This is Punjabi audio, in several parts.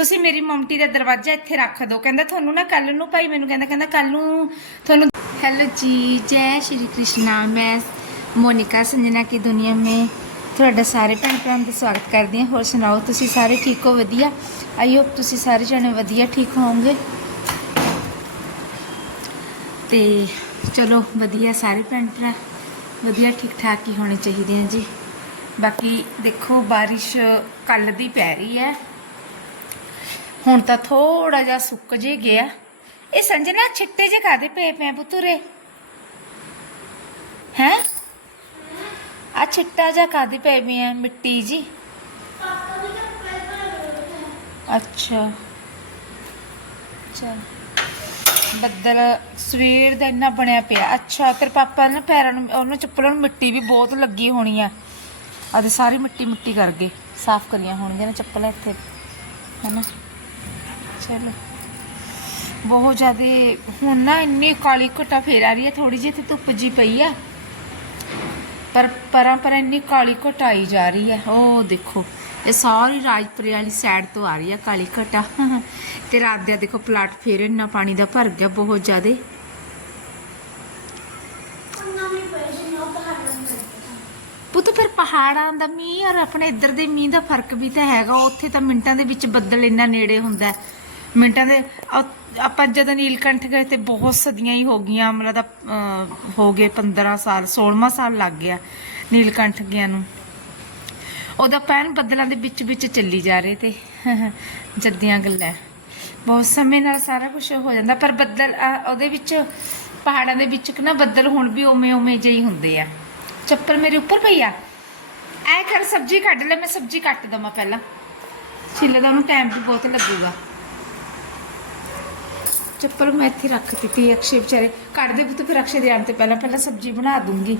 ਤੁਸੀਂ ਮੇਰੀ ਮਮਟੀ ਦਾ ਦਰਵਾਜ਼ਾ ਇੱਥੇ ਰੱਖ ਦਿਓ। ਕਹਿੰਦਾ, ਤੁਹਾਨੂੰ ਨਾ ਕੱਲ ਨੂੰ ਭਾਈ ਮੈਨੂੰ ਕਹਿੰਦਾ ਕਹਿੰਦਾ ਕੱਲ ਨੂੰ ਤੁਹਾਨੂੰ ਹੈਲੋ ਜੀ, ਜੈ ਸ਼੍ਰੀ ਕ੍ਰਿਸ਼ਨਾ। ਮੈਂ ਮੋਨਿਕਾ ਸੰਜਨਾ ਕੀ ਦੁਨੀਆ ਮੇ ਤੁਹਾਡਾ ਸਾਰੇ ਭੈਣ ਭਰਾਵਾਂ ਦਾ ਸਵਾਗਤ ਕਰਦੀ ਹਾਂ। ਹੋਰ ਸੁਣਾਓ, ਤੁਸੀਂ ਸਾਰੇ ਠੀਕ ਹੋ? ਵਧੀਆ। ਆਈ ਹੋਪ ਤੁਸੀਂ ਸਾਰੇ ਜਣੇ ਵਧੀਆ, ਠੀਕ ਹੋਵੋਗੇ? ਤੇ ਚਲੋ, ਵਧੀਆ। ਸਾਰੇ ਭੈਣ ਭਰਾ ਵਧੀਆ ਠੀਕ ਠਾਕ ਹੀ ਹੋਣੇ ਚਾਹੀਦੇ ਆ ਜੀ। ਬਾਕੀ ਦੇਖੋ, ਬਾਰਿਸ਼ ਕੱਲ ਦੀ ਪੈ ਰਹੀ ਹੈ। ਹੁਣ ਤਾਂ ਥੋੜਾ ਜਿਹਾ ਸੁੱਕ ਜੇ ਗਿਆ। ਇਹ ਸੰਜਨਾ ਛਿੱਟੇ ਜੇ ਕਾਦੇ ਪਏ ਪਏ ਆ ਪੁੱਤਰੇ? ਹੈ? ਆ ਛਿੱਟਾ ਜਿਹਾ ਕਾਦੇ ਪਏ ਪਏ ਆ ਮਿੱਟੀ ਜੀ? ਅੱਛਾ। ਚਲ। ਬੱਦਲ ਸਵੇਰ ਦਾ ਇੰਨਾ ਬਣਿਆ ਪਿਆ। ਅੱਛਾ, ਤੇਰੇ ਪਾਪਾ ਨੇ ਪੈਰਾਂ ਨੂੰ, ਉਹਨੂੰ ਚੱਪਲਾਂ ਨੂੰ ਮਿੱਟੀ ਵੀ ਬਹੁਤ ਲੱਗੀ ਹੋਣੀ ਆ। ਆਦੇ ਸਾਰੀ ਮਿੱਟੀ ਮਿੱਟੀ ਕਰ ਗਏ ਸਾਫ਼ ਕਰੀਆਂ ਹੋਣਗੀਆਂ ਨਾ ਚੱਪਲਾਂ ਇੱਥੇ। ਹਨਾ? ਚਲੋ। ਬਹੁਤ ਜ਼ਿਆਦੇ, ਹੁਣ ਨਾ ਇੰਨੀ ਕਾਲੀ ਘਟਾ ਫੇਰ ਆ ਰਹੀ ਹੈ ਥੋੜੀ ਜਿਹੀ ਤੇ ਧੁੱਪ ਜੀ ਪਈ ਆ। ਪਰ ਪਰਾਂ ਪਰ ਇੰਨੀ ਕਾਲੀ ਘਟ ਜਾ ਰਹੀ ਹੈ ਉਹ ਦੇਖੋ, ਇਹ ਸਾਰੀ ਰਾਜਪੁਰੇ ਵਾਲੀ ਸਾਈਡ ਤੋਂ ਆ ਰਹੀ ਹੈ ਕਾਲੀ ਘਟਾ। ਤੇ ਰਾਤ ਦਾ ਦੇਖੋ ਪਲਾਟ ਫੇਰ ਇੰਨਾ ਪਾਣੀ ਦਾ ਭਰ ਗਿਆ ਬਹੁਤ ਜ਼ਿਆਦਾ। ਪੁੱਤ ਫਿਰ ਪਹਾੜਾਂ ਦਾ ਮੀਂਹ ਔਰ ਆਪਣੇ ਇੱਧਰ ਦੇ ਮੀਂਹ ਦਾ ਫ਼ਰਕ ਵੀ ਤਾਂ ਹੈਗਾ। ਉੱਥੇ ਤਾਂ ਮਿੰਟਾਂ ਦੇ ਵਿੱਚ ਬੱਦਲ ਇੰਨਾ ਨੇੜੇ ਹੁੰਦਾ। ਮਿੰਟਾਂ ਦੇ ਆ- ਆਪਾਂ ਜਦੋਂ ਨੀਲਕੰਠ ਗਏ ਤੇ ਬਹੁਤ ਸਦੀਆਂ ਹੀ ਹੋ ਗਈਆਂ ਮਤਲਬ ਦਾ ਹੋ ਗਏ 15 ਸਾਲ 16ਵਾਂ ਸਾਲ ਲੱਗ ਗਿਆ ਨੀਲਕੰਠ ਗਿਆ ਨੂੰ। ਉਹਦਾ ਪੈਨ ਬੱਦਲਾਂ ਦੇ ਵਿੱਚ ਵਿੱਚ ਚੱਲੀ ਜਾ ਰਹੇ ਤੇ ਜੱਦੀਆਂ ਗੱਲਾਂ। ਬਹੁਤ ਸਮੇਂ ਨਾਲ ਸਾਰਾ ਕੁਝ ਹੋ ਜਾਂਦਾ ਪਰ ਬੱਦਲ ਆ, ਉਹਦੇ ਵਿੱਚ ਪਹਾੜਾਂ ਦੇ ਵਿੱਚ ਨਾ ਬੱਦਲ ਹੁਣ ਵੀ ਉਵੇਂ ਉਵੇਂ ਜਿਹੇ ਹੀ ਹੁੰਦੇ ਆ। ਚੱਪਲ ਮੇਰੇ ਉੱਪਰ ਪਈ ਆ। ਐ ਕਰ ਸਬਜ਼ੀ ਕੱਢ ਲੈ ਮੈਂ ਸਬਜ਼ੀ ਕੱਟ ਦਵਾਂ ਪਹਿਲਾਂ। ਛਿੱਲੇ ਦਾ ਉਹਨੂੰ ਟਾਈਮ ਵੀ ਬਹੁਤ ਲੱਗੂਗਾ। ਚੱਪਲ ਮੈਂ ਇੱਥੇ ਰੱਖ ਦਿੱਤੀ ਅਕਸ਼ੇ ਵਿਚਾਰੇ। ਕੱਢ ਦੇ ਪੁੱਤ ਫਿਰ ਅਕਸ਼ੇ ਦੇ ਆਉਣ ਤੇ ਪਹਿਲਾਂ ਪਹਿਲਾਂ ਸਬਜ਼ੀ ਬਣਾ ਦੂੰਗੀ।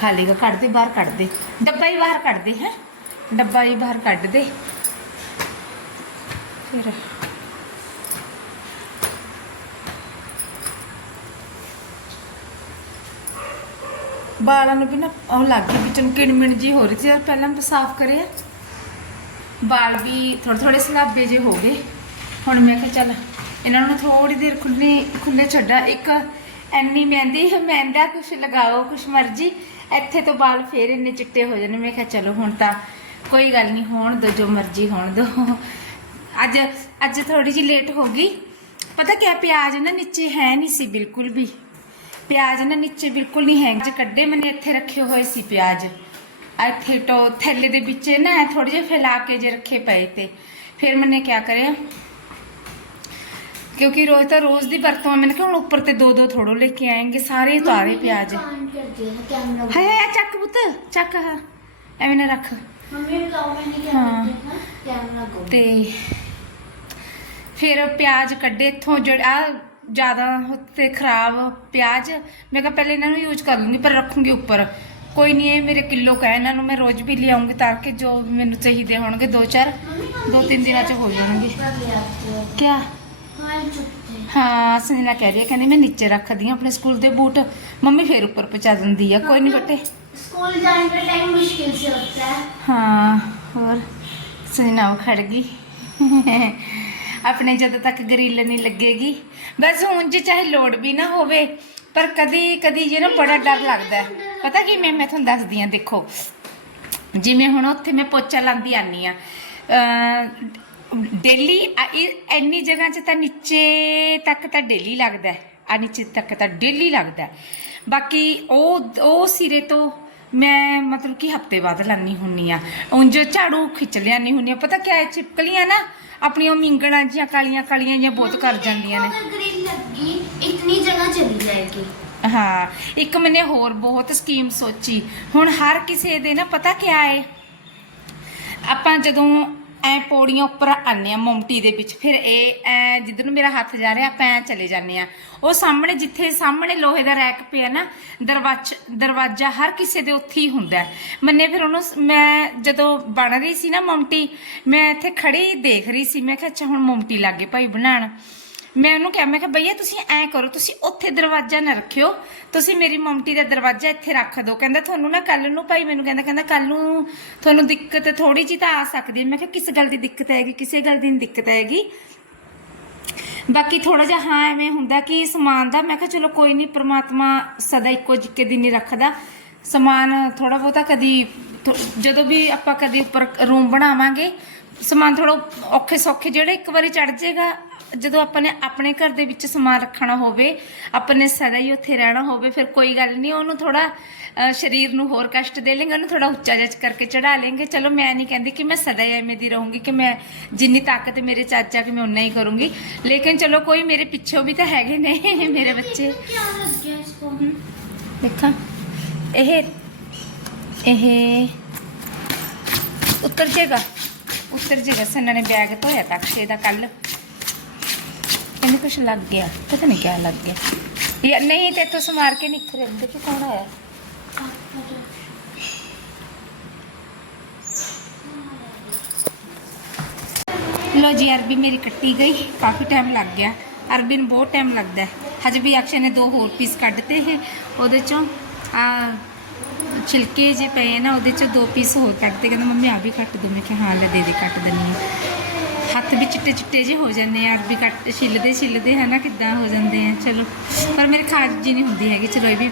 ਖਾ ਲੇਗਾ, ਕੱਢ ਦੇ, ਬਾਹਰ ਕੱਢ ਦੇ। ਡੱਬਾ ਹੀ ਬਾਹਰ ਕੱਢ ਦੇ, ਹੈ? ਡੱਬਾ ਹੀ ਬਾਹਰ ਕੱਢ ਦੇ। ਫਿਰ ਬਾਲਾਂ ਨੂੰ ਵੀ ਨਾ ਉਹ ਲੱਗ ਗਈ ਵਿੱਚ ਨੂੰ ਕਿਣਮਿਣ ਜੀ ਹੋ ਰਹੀ ਸੀ, ਯਾਰ ਪਹਿਲਾਂ ਮੈਂ ਸਾਫ਼ ਕਰਿਆ। ਬਾਲ ਵੀ ਥੋੜੇ ਥੋੜੇ ਸਲਾਬੇ ਜੇ ਹੋ ਗਏ। ਹੁਣ ਮੈਂ ਕਿਹਾ ਚੱਲ, ਇਹਨਾਂ ਨੂੰ ਥੋੜੀ ਦੇਰ ਖੁੱਲੇ ਖੁੱਲੇ ਛੱਡਾ। ਇੱਕ ਐਨੀ ਮਹਿੰਦੀ, ਮਹਿੰਦਾ ਕੁਛ ਲਗਾਓ, ਕੁਛ ਮਰਜ਼ੀ। ਇੱਥੇ ਤੋਂ ਬਾਲ ਫੇਰ ਇੰਨੇ ਚਿੱਟੇ ਹੋ ਜਾਣੇ। ਮੈਂ ਕਿਹਾ ਚਲੋ, ਹੁਣ ਤਾਂ ਕੋਈ ਗੱਲ ਨਹੀਂ, ਹੋਣ ਦੋ ਜੋ ਮਰਜ਼ੀ ਹੋਣ ਦੋ ਅੱਜ ਅੱਜ ਥੋੜੀ ਜਿਹੀ ਲੇਟ ਹੋ ਗਈ। ਪਤਾ ਕਿਆ, ਪਿਆਜ਼ ਨਾ ਨੀਚੇ ਹੈ ਨਹੀਂ ਸੀ ਬਿਲਕੁਲ ਵੀ। ਪਿਆਜ਼ ਨਾ ਨੀਚੇ ਬਿਲਕੁਲ ਨਹੀਂ ਹੈ ਜੇ ਕੱਢੇ ਮੈਨੇ, ਇੱਥੇ ਰੱਖੇ ਹੋਏ ਸੀ ਪਿਆਜ਼। ਇੱਥੇ ਟੋ, ਥੈਲੇ ਦੇ ਵਿੱਚ ਨਾ ਥੋੜੇ ਜਿਹੇ ਫੈਲਾ ਕੇ ਜੇ ਰੱਖੇ ਪਏ ਤੇ। ਫਿਰ ਮੈਨੇ ਕਿਆ ਕਰਿਆ? ਕਿਉਂਕਿ ਰੋਜ਼ ਤਾਂ ਰੋਜ਼ ਦੀ ਵਰਤੋਂ ਆ। ਮੈਨੂੰ ਕਿਹਾ ਹੁਣ ਉੱਪਰ ਤੇ ਦੋ ਦੋ ਥੋੜੋ ਲੈ ਕੇ ਆਏਗੇ ਸਾਰੇ ਉਤਾਰੇ ਪਿਆਜ਼। ਹਾਏ ਹਾਏ ਚੱਕ ਪੁੱਤ ਚੱਕ ਆ ਐਵੇਂ ਨਾ ਰੱਖ। ਤੇ ਫਿਰ ਪਿਆਜ਼ ਕੱਢੇ ਇੱਥੋਂ ਜਿਹੜਾ ਜ਼ਿਆਦਾ ਉੱਤੇ ਖਰਾਬ ਪਿਆਜ਼ ਮੈਂ ਕਿਹਾ ਪਹਿਲੇ ਇਹਨਾਂ ਨੂੰ ਯੂਜ਼ ਕਰ ਲੂੰਗੀ ਪਰ ਰੱਖੂੰਗੀ ਉੱਪਰ। ਕੋਈ ਨਹੀਂ ਇਹ ਮੇਰੇ ਕਿਲੋ ਕਹਿ ਇਹਨਾਂ ਨੂੰ ਮੈਂ ਰੋਜ਼ ਵੀ ਲਿਆਉਂਗੀ ਤਾਂ ਕਿ ਜੋ ਮੈਨੂੰ ਚਾਹੀਦੇ ਹੋਣਗੇ ਦੋ ਚਾਰ ਦੋ ਤਿੰਨ ਦਿਨਾਂ ਚ ਹੋ ਜਾਣਗੇ। ਕੀ ले आते हो ਕਿਆ हाँ चुप थे ਹਾਂ ਸੰਜਨਾ ਕਹਿ ਰਹੀ ਹੈ ਕਹਿੰਦੀ ਮੈਂ ਨੀਚੇ ਰੱਖਦੀ ਹਾਂ ਆਪਣੇ ਸਕੂਲ ਦੇ ਬੂਟ ਮੰਮੀ ਫੇਰ ਉੱਪਰ ਪਹੁੰਚਾ ਦਿੰਦੀ ਆ ਕੋਈ ਨਹੀਂ ਬੇਟੇ स्कूल जाने का टाइम मुश्किल से होता है ਹਾਂ ਹੋਰ ਸੰਜਨਾ ਉਹ ਖੜ ਗਈ ਆਪਣੇ ਜਦੋਂ ਤੱਕ ਗਰਿੱਲ ਨਹੀਂ ਲੱਗੇਗੀ ਬਸ ਹੁਣ ਜੇ ਚਾਹੇ ਲੋਡ ਵੀ ਨਾ ਹੋਵੇ ਪਰ ਕਦੀ ਕਦੀ ਜੇ ਨਾ ਬੜਾ ਡਰ ਲੱਗਦਾ ਹੈ ਪਤਾ ਕੀ ਮੈਂ ਮੈਂ ਤੁਹਾਨੂੰ ਦੱਸਦੀ ਆ ਦੇਖੋ ਜਿਵੇਂ ਹੁਣ ਉੱਥੇ ਮੈਂ ਪੋਚਾ ਲਾਉਂਦੀ ਆਨੀ ਆ ਡੇਲੀ ਇੰਨੀ ਜਗ੍ਹਾ 'ਚ ਤਾਂ ਨੀਚੇ ਤੱਕ ਤਾਂ ਡੇਲੀ ਲੱਗਦਾ ਹੈ। ਆ ਨੀਚੇ ਤੱਕ ਤਾਂ ਡੇਲੀ ਲੱਗਦਾ ਬਾਕੀ ਉਹ ਉਹ ਸਿਰੇ ਤੋਂ ਮੈਂ ਮਤਲਬ ਕਿ ਹਫ਼ਤੇ ਬਾਅਦ ਲਾਨੀ ਹੁੰਨੀ ਆ ਉਂਝ ਝਾੜੂ ਖਿੱਚ ਲਿਆ ਨਹੀਂ ਹੁੰਨੀ ਪਤਾ ਕੀ ਹੈ ਚਿਪਕਲੀਆਂ ਨਾ ਆਪਣੀਆਂ ਮਿੰਗਣਾ ਜੀਆਂ ਕਾਲੀਆਂ ਕਾਲੀਆਂ ਜੀਆਂ ਬਹੁਤ ਕਰ ਜਾਂਦੀਆਂ ਨੇ। ਇਤਨੀ ਜਗ੍ਹਾ ਚਲੀ ਜਾਏਗੀ। ਹਾਂ ਇੱਕ ਮੈਨੇ ਹੋਰ ਬਹੁਤ ਸਕੀਮ ਸੋਚੀ। ਹੁਣ ਹਰ ਕਿਸੇ ਦੇ ਨਾ ਪਤਾ ਕੀ ਹੈ ਆਪਾਂ ਜਦੋਂ ਐ ਪੌੜੀਆਂ ਉੱਪਰ ਆਨੇ ਆ ਮੋਮਟੀ ਦੇ ਵਿੱਚ। ਫਿਰ ਇਹ ਐ ਜਿੱਧਰ ਨੂੰ ਮੇਰਾ ਹੱਥ ਜਾ ਰਿਹਾ, ਆਪਾਂ ਐ ਚਲੇ ਜਾਂਦੇ ਆ। ਉਹ ਸਾਹਮਣੇ ਜਿੱਥੇ ਸਾਹਮਣੇ ਲੋਹੇ ਦਾ ਰੈਕ ਪਿਆ ਨਾ ਦਰਵਾਜ਼ਾ ਦਰਵਾਜ਼ਾ ਹਰ ਕਿਸੇ ਦੇ ਉੱਥੇ ਹੀ ਹੁੰਦਾ ਹੈ। ਫਿਰ ਉਹਨੂੰ ਸ- ਮੈਂ ਜਦੋਂ ਬਣ ਰਹੀ ਸੀ ਨਾ ਮੋਮਟੀ, ਮੈਂ ਇੱਥੇ ਖੜੀ ਦੇਖ ਰਹੀ ਸੀ। ਮੈਂ ਕਿਹਾ, ਅੱਛਾ, ਹੁਣ ਮਮਟੀ ਲੱਗੇ ਭਾਈ ਬਣਾਉਣ। ਮੈਂ ਉਹਨੂੰ ਕਿਹਾ, ਮੈਂ ਕਿਹਾ, ਭਈਆ, ਤੁਸੀਂ ਐ ਕਰੋ, ਤੁਸੀਂ ਉੱਥੇ ਦਰਵਾਜ਼ਾ ਨਾ ਰੱਖਿਓ। ਤੁਸੀਂ ਮੇਰੀ ਮਮਟੀ ਦਾ ਦਰਵਾਜ਼ਾ ਇੱਥੇ ਰੱਖ ਦਿਓ। ਕਹਿੰਦਾ, ਤੁਹਾਨੂੰ ਨਾ ਕੱਲ ਨੂੰ ਭਾਈ, ਮੈਨੂੰ ਕਹਿੰਦਾ ਕਹਿੰਦਾ ਕੱਲ ਨੂੰ ਤੁਹਾਨੂੰ ਦਿੱਕਤ ਥੋੜੀ ਜੀ ਤਾਂ ਆ ਸਕਦੀ ਹੈ। ਮੈਂ ਕਿਹਾ, ਕਿਸ ਗੱਲ ਦੀ ਦਿੱਕਤ ਆਏਗੀ? ਕਿਸੇ ਗੱਲ ਦੀ ਨਹੀਂ ਦਿੱਕਤ ਆਏਗੀ। ਬਾਕੀ ਥੋੜਾ ਜਿਹਾ ਹਾਂ ਐਵੇਂ ਹੁੰਦਾ ਕਿ ਸਮਾਨ ਦਾ, ਮੈਂ ਕਿਹਾ, ਚਲੋ ਕੋਈ ਨਹੀਂ ਪ੍ਰਮਾਤਮਾ ਸਦਾ ਇੱਕੋ ਜਿੱਕੇ ਦੀ ਨਹੀਂ ਰੱਖਦਾ। ਸਮਾਨ ਥੋੜਾ ਬਹੁਤਾ ਕਦੀ ਜਦੋਂ ਵੀ ਆਪਾਂ ਕਦੀ ਉੱਪਰ ਰੂਮ ਬਣਾਵਾਂਗੇ ਸਮਾਨ ਥੋੜਾ ਔਖੇ ਸੌਖੇ ਜਿਹੜਾ ਇੱਕ ਵਾਰੀ ਚੜ ਜਾਏਗਾ ਜਦੋਂ ਆਪਾਂ ਨੇ ਆਪਣੇ ਘਰ ਦੇ ਵਿੱਚ ਸਮਾਨ ਰੱਖਣਾ ਹੋਵੇ ਆਪਣੇ ਸਦਾ ਹੀ ਉੱਥੇ ਰਹਿਣਾ ਹੋਵੇ ਫਿਰ ਕੋਈ ਗੱਲ ਨਹੀਂ ਉਹਨੂੰ ਥੋੜਾ ਸਰੀਰ ਨੂੰ ਹੋਰ ਕਸ਼ਟ ਦੇ ਲੇਂਗੇ ਉਹਨੂੰ ਥੋੜਾ ਉੱਚਾ ਜੱਜ ਕਰਕੇ ਚੜਾ ਲੇਂਗੇ। ਚਲੋ ਮੈਂ ਨਹੀਂ ਕਹਿੰਦੀ ਕਿ ਮੈਂ ਸਦਾ ਹੀ ਐਵੇਂ ਦੀ ਰਹੂੰਗੀ ਕਿ ਮੈਂ ਜਿੰਨੀ ਤਾਕਤ ਮੇਰੇ ਚਾਚਾ ਕਿ ਮੈਂ ਉਨਾ ਹੀ ਕਰੂੰਗੀ। ਲੇਕਿਨ ਚਲੋ ਕੋਈ ਮੇਰੇ ਪਿੱਛੋਂ ਵੀ ਤਾਂ ਹੈਗੇ ਨੇ ਮੇਰੇ ਬੱਚੇ। ਦੇਖਾਂ। ਇਹ ਇਹ ਉੱਤਰ ਜਾਏਗਾ? ਉੱਤਰ ਜੇਗਾ ਸੰਨਾ ਨੇ ਬੈਗ ਧੋਇਆ ਤਕਸ਼ੇ ਦਾ ਕੱਲ ਇਹਨੂੰ ਕੁਛ ਲੱਗ ਗਿਆ ਪਤਾ ਨਹੀਂ ਕਿਆ ਲੱਗ ਗਿਆ ਯਾ ਨਹੀਂ ਤੇ ਤੂੰ ਸਮਾਰ ਕੇ ਨਿਖਰੇ ਦੇਖੀ ਕੌਣ ਆਇਆ ਲੋ ਜੀ ਅਰਬੀ ਮੇਰੀ ਕੱਟੀ ਗਈ ਕਾਫੀ ਟਾਈਮ ਲੱਗ ਗਿਆ ਅਰਬੀ ਨੂੰ ਬਹੁਤ ਟਾਈਮ ਲੱਗਦਾ ਹੈ ਹਜੇ ਵੀ ਅਕਸ਼ੇ ਨੇ ਦੋ ਹੋਰ ਪੀਸ ਕੱਢਤੇ ਹੈ ਉਹਦੇ ਚੋਂ ਆ ਛਿਲਕੇ ਜੇ ਪਏ ਨਾ, ਉਹਦੇ ਚੋਂ ਦੋ ਪੀਸ ਹੋਰ ਕੱਟਦੇ ਕਹਿੰਦਾ, ਮੰਮੀ ਆ ਵੀ ਕੱਟ ਦੋ ਮੈਂ ਕਿਹਾ, ਹਾਂ, ਲੈ ਦੇ ਦੇ, ਕੱਟ ਦਿੰਨੀ ਆ ਹੱਥ ਵੀ ਚਿੱਟੇ ਚਿੱਟੇ ਜੇ ਹੋ ਜਾਂਦੇ ਆ, ਵੀ ਕੱਟ ਛਿੱਲਦੇ ਛਿੱਲਦੇ ਹੈ ਨਾ ਕਿੱਦਾਂ ਹੋ ਜਾਂਦੇ ਆ। ਚਲੋ, ਪਰ ਮੇਰੇ ਖਾਜ ਜੀ ਨਹੀਂ ਹੁੰਦੀ ਹੈਗੀ। ਚਲੋ, ਇਹ ਵੀ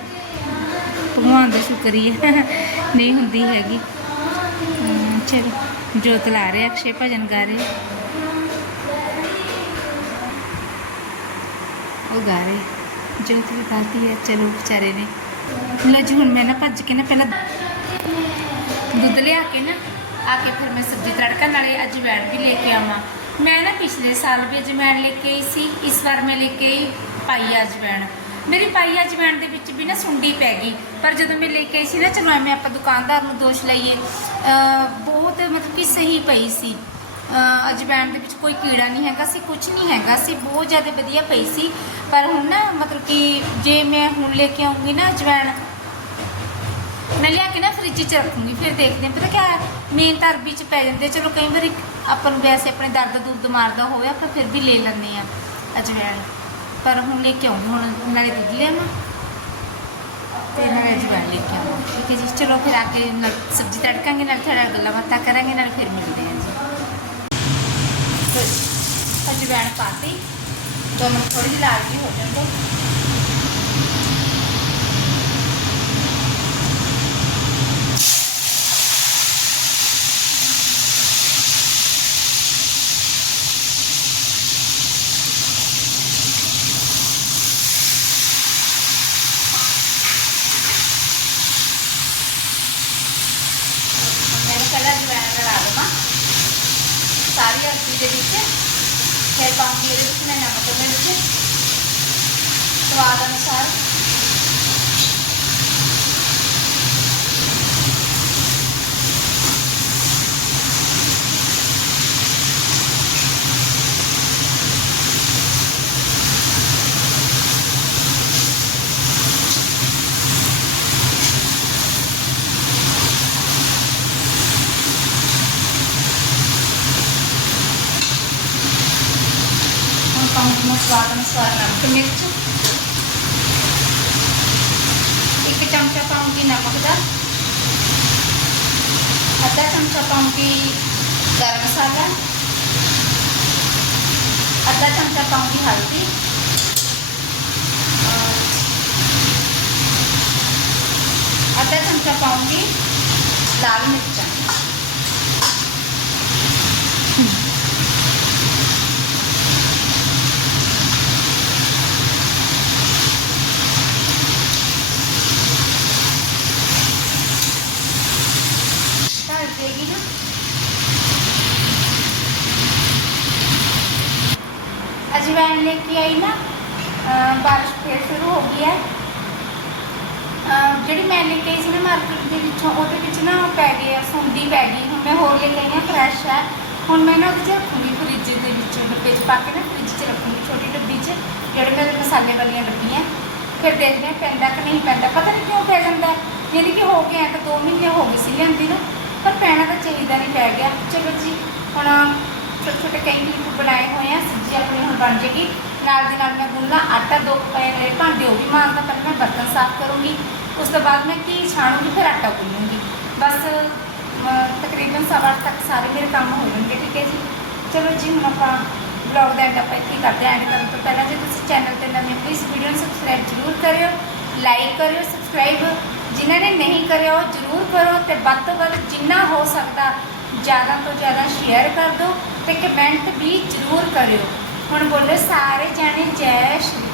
ਭਗਵਾਨ ਦਾ ਸ਼ੁਕਰ ਹੈ ਨਹੀਂ ਹੁੰਦੀ ਹੈਗੀ। ਚਲੋ, ਜੋਤ ਲਾ ਰਹੇ ਅਕਸ਼ੇ ਭਜਨ ਗਾ ਰਹੇ ਉਹ ਗਾ ਰਹੇ ਜੋਤ ਵੀ ਗਾਤੀ ਹੈ, ਚਲੋ, ਵਿਚਾਰੇ ਨੇ। ਲੋ ਜੀ, ਹੁਣ ਮੈਂ ਨਾ ਭੱਜ ਕੇ ਨਾ ਪਹਿਲਾਂ ਦੁੱਧ ਲਿਆ ਕੇ ਨਾ, ਆ ਕੇ ਫਿਰ ਮੈਂ ਸਬਜ਼ੀ ਤੜਕਾ, ਨਾਲੇ ਅਜਵਾਇਣ ਵੀ ਲੈ ਕੇ ਆਵਾਂ। ਮੈਂ ਨਾ ਪਿਛਲੇ ਸਾਲ ਵੀ ਅਜਵਾਇਣ ਲੈ ਕੇ ਆਈ ਸੀ, ਇਸ ਵਾਰ ਮੈਂ ਲੈ ਕੇ ਆਈ ਪਾਈ ਅਜਵਾਇਣ ਮੇਰੀ ਪਾਈ ਅਜਵਾਇਣ ਦੇ ਵਿੱਚ ਵੀ ਨਾ ਸੁੰਡੀ ਪੈ ਗਈ, ਪਰ ਜਦੋਂ ਮੈਂ ਲੈ ਕੇ ਆਈ ਸੀ ਨਾ, ਚਲੋ ਮੈਂ ਆਪਾਂ ਦੁਕਾਨਦਾਰ ਨੂੰ ਦੋਸ਼ ਲਈਏ ਬਹੁਤ ਮਤਲਬ ਕਿ ਸਹੀ ਪਈ ਸੀ। ਅਜਵਾਇਣ ਦੇ ਵਿੱਚ ਕੋਈ ਕੀੜਾ ਨਹੀਂ ਹੈਗਾ ਸੀ ਕੁਝ ਨਹੀਂ ਹੈਗਾ ਸੀ, ਬਹੁਤ ਜ਼ਿਆਦਾ ਵਧੀਆ ਪਈ ਸੀ। ਪਰ ਹੁਣ ਨਾ ਮਤਲਬ ਕਿ ਜੇ ਮੈਂ ਹੁਣ ਲੈ ਕੇ ਆਉਂਗੀ ਨਾ ਅਜਵਾਇਣ ਮੈਂ ਲਿਆ ਕੇ ਨਾ ਫ੍ਰਿਜ 'ਚ ਰੱਖੂੰਗੀ, ਫਿਰ ਦੇਖਦੇ ਹਾਂ। ਪਤਾ ਕਿਆ ਮੇਨ ਤਾਂ ਅਰਬੀ 'ਚ ਪੈ ਜਾਂਦੇ ਚਲੋ ਕਈ ਵਾਰੀ ਆਪਾਂ ਨੂੰ ਵੈਸੇ ਆਪਣੇ ਦਰਦ ਦੁਰਦ ਮਾਰਦਾ ਹੋਵੇ, ਆਪਾਂ ਫਿਰ ਵੀ ਲੈ ਲੈਂਦੇ ਆ ਅਜਵਾਇਣ ਪਰ ਹੁਣ ਲੈ ਕੇ ਆਉਂ ਹੁਣ ਨਾਲੇ ਦੁੱਧ ਲਿਆਵਾਂ ਤੇ ਨਾਲੇ ਅਜਵਾਇਣ ਲੈ ਕੇ ਆਵਾਂ। ਠੀਕ ਹੈ ਜੀ, ਚਲੋ ਫਿਰ ਆ ਕੇ ਨਾਲ ਸਬਜ਼ੀ ਤੜਕਾਂਗੇ, ਨਾਲ ਥੋੜਾ ਗੱਲਾਂ ਬਾਤਾਂ ਕਰਾਂਗੇ, ਨਾਲ ਫਿਰ ਮਿਲਦੇ ਹਾਂ ਜੀ ਅਜਵਾਇਣ ਪਾਤੀ ਦੋ ਮਿੰਟ ਥੋੜੀ ਜਿਹੀ ਲਾਲ ਜਿਹੀ ਹੋ ਜਾਣ ਮੈਂ ਪਹਿਲਾਂ ਜਵੈਣ ਰਲਾ ਦੇਵਾਂ ਸਾਰੀ ਅਰਬੀ ਦੇ ਵਿੱਚ ਫਿਰ ਪਾਉਂਗੀ ਇਹਦੇ ਵਿੱਚ ਮੈਂ ਨਮਕ ਮਿਰਚ ਸਵਾਦ ਅਨੁਸਾਰ ਹੁਣ ਪਾਉਂਗੀ ਨਮਕ, ਮਿਰਚ। ਇੱਕ ਚਮਚਾ ਪਾਉਂਗੀ ਨਮਕ ਦਾ। ਅੱਧਾ ਚਮਚਾ ਪਾਉਂਗੀ ਗਰਮ ਮਸਾਲਾ। ਅੱਧਾ ਚਮਚਾ ਪਾਉਂਗੀ ਹਲਦੀ। ਅਹ ਅੱਧਾ ਚਮਚਾ ਪਾਉਂਗੀ ਲਾਲ ਮਿਰਚ ਢਲ ਦੇਗੀ ਨਾ ਅਜਵਾਇਣ ਲੈ ਕੇ ਆਈ ਨਾ ਬਾਰਿਸ਼ ਫੇਰ ਸ਼ੁਰੂ ਹੋ ਗਈ ਹੈ। ਜਿਹੜੀ ਮੈਂ ਲੈ ਕੇ ਆਈ ਸੀ ਨਾ ਮਾਰਕੀਟ ਦੇ ਵਿੱਚੋਂ, ਉਹਦੇ ਵਿੱਚ ਨਾ ਪੈ ਗਈ ਆ, ਸੁੰਡੀ ਪੈ ਗਈ। ਹੁਣ ਮੈਂ ਹੋਰ ਲੈ ਕੇ ਆਈ ਹਾਂ ਫਰੈਸ਼ ਹੈ। ਹੁਣ ਮੈਂ ਨਾ ਉਹਦੇ 'ਚ ਰੱਖੂੰਗੀ ਫ੍ਰਿਜ ਦੇ ਵਿੱਚ, ਡੱਬੇ 'ਚ ਪਾ ਕੇ ਨਾ ਫ੍ਰਿਜ 'ਚ ਰੱਖੂੰਗੀ, ਛੋਟੀ ਡੱਬੀ 'ਚ, ਜਿਹੜੇ ਮੇਰੇ ਮਸਾਲੇ ਵਾਲੀਆਂ ਡੱਬੀਆਂ। ਫਿਰ ਦੇਖਦੇ ਹਾਂ ਪੈਂਦਾ ਕਿ ਨਹੀਂ ਪੈਂਦਾ। ਪਤਾ ਨਹੀਂ ਕਿਉਂ ਪੈ ਜਾਂਦਾ ਹੈ। ਯਾਨੀ ਕਿ ਹੋ ਗਿਆ ਤਾਂ 2 ਮਹੀਨੇ ਹੋ ਗਏ ਸੀ ਲਿਆਂਦੀ ਨੂੰ, ਪਰ ਪੈਣਾ ਤਾਂ ਚਾਹੀਦਾ ਨਹੀਂ ਪੈ ਗਿਆ। ਚਲੋ ਜੀ, ਹੁਣ ਛੋਟੇ ਛੋਟੇ ਕਈ ਕਲਿੱਪ ਬਣਾਏ ਹੋਏ ਆ, ਸਬਜ਼ੀ ਆਪਣੀ ਹੁਣ ਬਣ ਜੇਗੀ। ਨਾਲ ਦੀ ਨਾਲ ਮੈਂ ਗੁੰਨਾ ਆਟਾ ਦੋ ਪਏ ਮੇਰੇ ਭਾਂਡੇ ਉਹ ਵੀ ਮਾਰਦਾ ਪਹਿਲਾਂ ਮੈਂ ਬਰਤਨ ਸਾਫ਼ ਕਰੂੰਗੀ। ਉਸ ਤੋਂ ਬਾਅਦ ਮੈਂ ਕੀ ਛਾਣੂਗੀ, ਫਿਰ ਆਟਾ ਗੁੰਨੂੰਗੀ। ਬਸ ਤਕਰੀਬਨ ਸਵਾ ਅੱਠ ਤੱਕ ਸਾਰੇ ਮੇਰੇ ਕੰਮ ਹੋ ਜਾਣਗੇ, ਠੀਕ ਹੈ ਜੀ? ਚਲੋ ਜੀ, ਹੁਣ ਆਪਾਂ ਵਲੌਗ ਦਾ ਐਂਡ ਆਪਾਂ ਇੱਥੇ ਕਰਦੇ ਹਾਂ ਐਂਡ ਕਰਨ ਤੋਂ ਪਹਿਲਾਂ ਜੇ ਤੁਸੀਂ ਚੈਨਲ ਤੇ ਨਵੇਂ ਪਲੀਜ਼ ਵੀਡੀਓ ਨੂੰ ਸਬਸਕ੍ਰਾਈਬ ਜ਼ਰੂਰ ਕਰਿਓ ਲਾਈਕ ਕਰਿਓ ਸਬਸਕ੍ਰਾਈਬ ਜਿਨ੍ਹਾਂ ਨੇ ਨਹੀਂ ਕਰਿਆ ਉਹ ਜ਼ਰੂਰ ਕਰੋ, ਤੇ ਵੱਧ ਤੋਂ ਵੱਧ ਜਿੰਨਾ ਹੋ ਸਕਦਾ ਜ਼ਿਆਦਾ ਤੋਂ ਜ਼ਿਆਦਾ ਸ਼ੇਅਰ ਕਰ ਦਿਓ ਤੇ ਕਮੈਂਟ ਵੀ ਜ਼ਰੂਰ ਕਰਿਓ। ਹੁਣ ਬੋਲੋ, ਸਾਰੇ ਜਾਣੇ ਜੈ ਸ਼੍ਰੀ